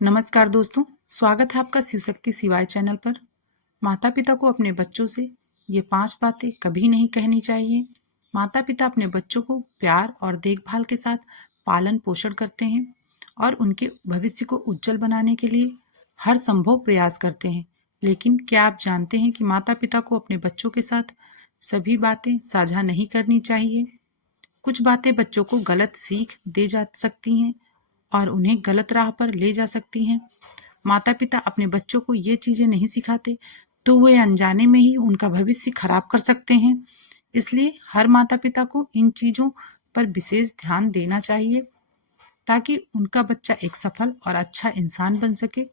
नमस्कार दोस्तों, स्वागत है आपका शिव शक्ति शिवाय चैनल पर। माता पिता को अपने बच्चों से ये 5 बातें कभी नहीं कहनी चाहिए। माता पिता अपने बच्चों को प्यार और देखभाल के साथ पालन पोषण करते हैं और उनके भविष्य को उज्जवल बनाने के लिए हर संभव प्रयास करते हैं। लेकिन क्या आप जानते हैं कि माता पिता को अपने बच्चों के साथ सभी बातें साझा नहीं करनी चाहिए। कुछ बातें बच्चों को गलत सीख दे जा सकती हैं और उन्हें गलत राह पर ले जा सकती हैं। माता पिता अपने बच्चों को ये चीजें नहीं सिखाते तो वे अनजाने में ही उनका भविष्य खराब कर सकते हैं। इसलिए हर माता पिता को इन चीजों पर विशेष ध्यान देना चाहिए ताकि उनका बच्चा एक सफल और अच्छा इंसान बन सके।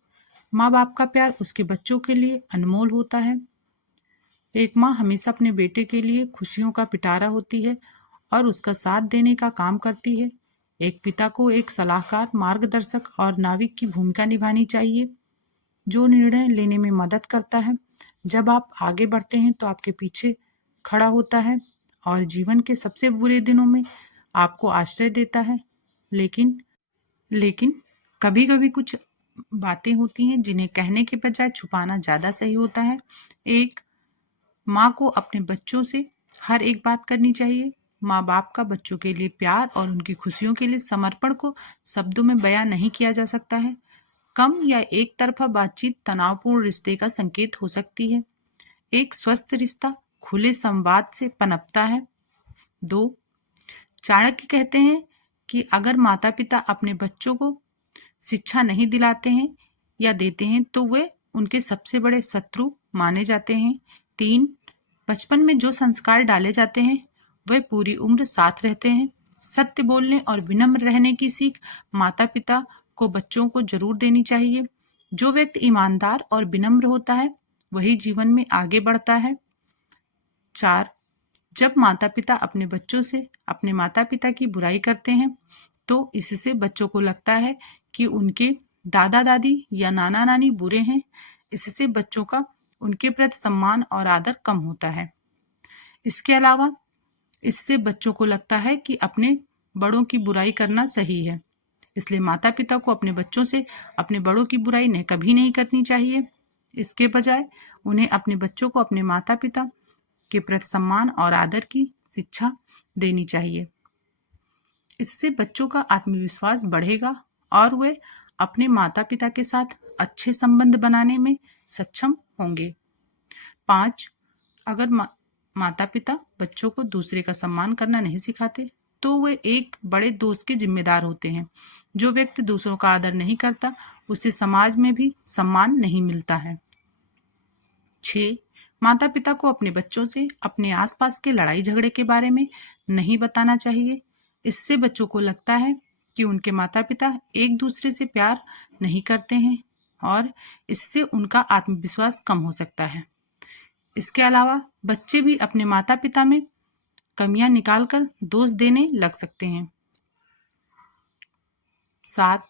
माँ बाप का प्यार उसके बच्चों के लिए अनमोल होता है। एक माँ हमेशा अपने बेटे के लिए खुशियों का पिटारा होती है और उसका साथ देने का काम करती है। एक पिता को एक सलाहकार, मार्गदर्शक और नाविक की भूमिका निभानी चाहिए जो निर्णय लेने में मदद करता है। जब आप आगे बढ़ते हैं तो आपके पीछे खड़ा होता है और जीवन के सबसे बुरे दिनों में आपको आश्रय देता है। लेकिन लेकिन कभी कभी कुछ बातें होती हैं जिन्हें कहने के बजाय छुपाना ज़्यादा सही होता है। एक माँ को अपने बच्चों से हर एक बात करनी चाहिए। माँ बाप का बच्चों के लिए प्यार और उनकी खुशियों के लिए समर्पण को शब्दों में बयां नहीं किया जा सकता है। कम या एक तरफा बातचीत तनावपूर्ण रिश्ते का संकेत हो सकती है। एक स्वस्थ रिश्ता खुले संवाद से पनपता है। 2, चाणक्य कहते हैं कि अगर माता पिता अपने बच्चों को शिक्षा नहीं दिलाते हैं या देते हैं तो वे उनके सबसे बड़े शत्रु माने जाते हैं। 3, बचपन में जो संस्कार डाले जाते हैं वे पूरी उम्र साथ रहते हैं। सत्य बोलने और विनम्र रहने की सीख माता पिता को बच्चों को जरूर देनी चाहिए। जो व्यक्ति ईमानदार और विनम्र होता है वही जीवन में आगे बढ़ता है। 4, जब माता पिता अपने बच्चों से अपने माता पिता की बुराई करते हैं तो इससे बच्चों को लगता है कि उनके दादा दादी या नाना नानी बुरे हैं। इससे बच्चों का उनके प्रति सम्मान और आदर कम होता है। इसके अलावा इससे बच्चों को लगता है कि अपने बड़ों की बुराई करना सही है। इसलिए माता पिता को अपने बच्चों से अपने बड़ों की बुराई कभी नहीं करनी चाहिए। इसके बजाय उन्हें अपने बच्चों को अपने माता पिता के प्रति सम्मान और आदर की शिक्षा देनी चाहिए। इससे बच्चों का आत्मविश्वास बढ़ेगा और वे अपने माता पिता के साथ अच्छे संबंध बनाने में सक्षम होंगे। 5, अगर माता पिता बच्चों को दूसरे का सम्मान करना नहीं सिखाते तो वे एक बड़े दोष के जिम्मेदार होते हैं। जो व्यक्ति दूसरों का आदर नहीं करता उसे समाज में भी सम्मान नहीं मिलता है। 6, माता पिता को अपने बच्चों से अपने आसपास के लड़ाई झगड़े के बारे में नहीं बताना चाहिए। इससे बच्चों को लगता है कि उनके माता पिता एक दूसरे से प्यार नहीं करते हैं और इससे उनका आत्मविश्वास कम हो सकता है। इसके अलावा बच्चे भी अपने माता पिता में कमियां निकालकर दोष देने लग सकते हैं। 7,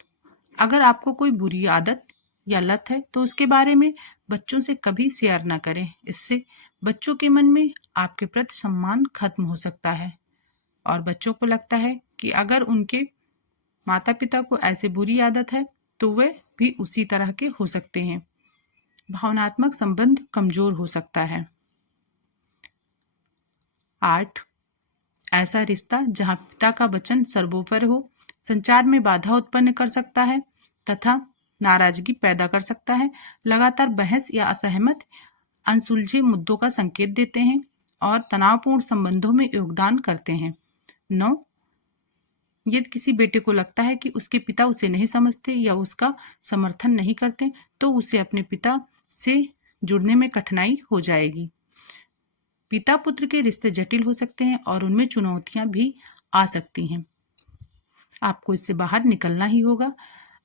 अगर आपको कोई बुरी आदत या लत है तो उसके बारे में बच्चों से कभी शेयर ना करें। इससे बच्चों के मन में आपके प्रति सम्मान खत्म हो सकता है और बच्चों को लगता है कि अगर उनके माता पिता को ऐसे बुरी आदत है तो वे भी उसी तरह के हो सकते हैं। भावनात्मक संबंध कमजोर हो सकता है। 8, ऐसा रिश्ता जहां पिता का वचन सर्वोपरि हो संचार में बाधा उत्पन्न कर सकता है तथा नाराजगी पैदा कर सकता है। लगातार बहस या असहमत अनसुलझे मुद्दों का संकेत देते हैं और तनावपूर्ण संबंधों में योगदान करते हैं। 9, यदि किसी बेटे को लगता है कि उसके पिता उसे नहीं समझते या उसका समर्थन नहीं करते तो उसे अपने पिता से जुड़ने में कठिनाई हो जाएगी। पिता पुत्र के रिश्ते जटिल हो सकते हैं और उनमें चुनौतियां भी आ सकती हैं। आपको इससे बाहर निकलना ही होगा।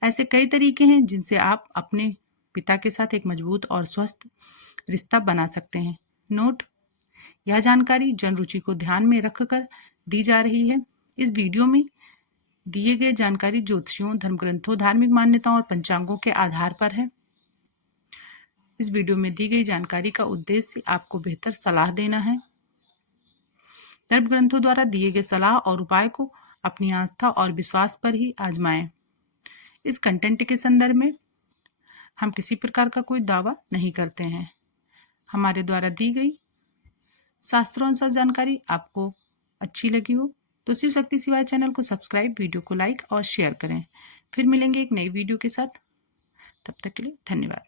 ऐसे कई तरीके हैं जिनसे आप अपने पिता के साथ एक मजबूत और स्वस्थ रिश्ता बना सकते हैं। नोट: यह जानकारी जन रुचि को ध्यान में रखकर दी जा रही है। इस वीडियो में दिए गए जानकारी ज्योतिषियों, धर्म ग्रंथों, धार्मिक मान्यताओं और पंचांगों के आधार पर है। इस वीडियो में दी गई जानकारी का उद्देश्य आपको बेहतर सलाह देना है। धर्म ग्रंथों द्वारा दिए गए सलाह और उपाय को अपनी आस्था और विश्वास पर ही आजमाएं। इस कंटेंट के संदर्भ में हम किसी प्रकार का कोई दावा नहीं करते हैं। हमारे द्वारा दी गई शास्त्रोनुसार जानकारी आपको अच्छी लगी हो तो शिव शक्ति शिवाय चैनल को सब्सक्राइब, वीडियो को लाइक और शेयर करें। फिर मिलेंगे एक नई वीडियो के साथ। तब तक के लिए धन्यवाद।